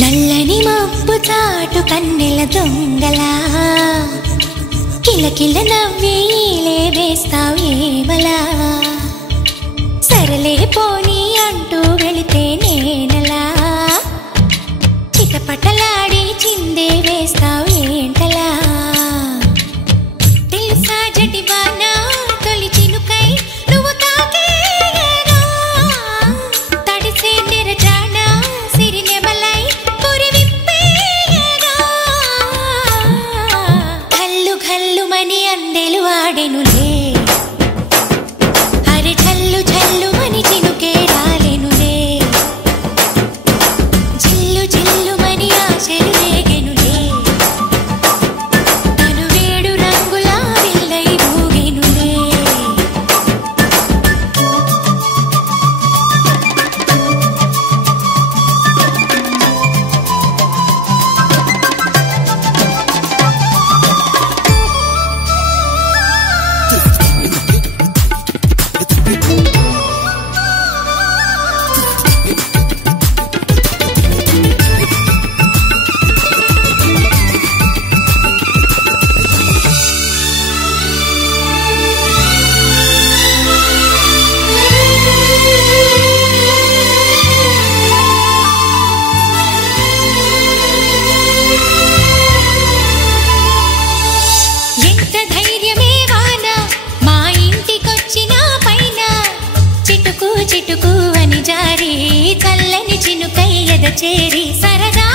నల్లని మబ్బు చాటు కన్నెల దొంగలా కిలకిల నవ్వేలే వేస్తావు ఏమలా సరలే పోనీ అంటూ వెళితే నేనలా చిటపటలాడి చిందే వేస్తావు ఏంటలా తెలుసా జటివానా తొలి చినుకై నువ్వు తాకేయగా తడిసే నిరజానా సిరినెమలై పురి విప్పేయగా కల్లు కల్లుమని అందెలు ఆడెనులే అరే చల్లు చల్లుమని చినుకే రాలెనులే జిల్లు జిల్లుమని ఆశలు రేగెనులే తను వేడు రంగుల విల్లై ఊగెనులే ఎంత ధైర్యమే వాన మా ఇంటికొచ్చిన పైన చిటుకు చిటుకు అని జారి చల్లని చినుకై ఎద చేరి సరదా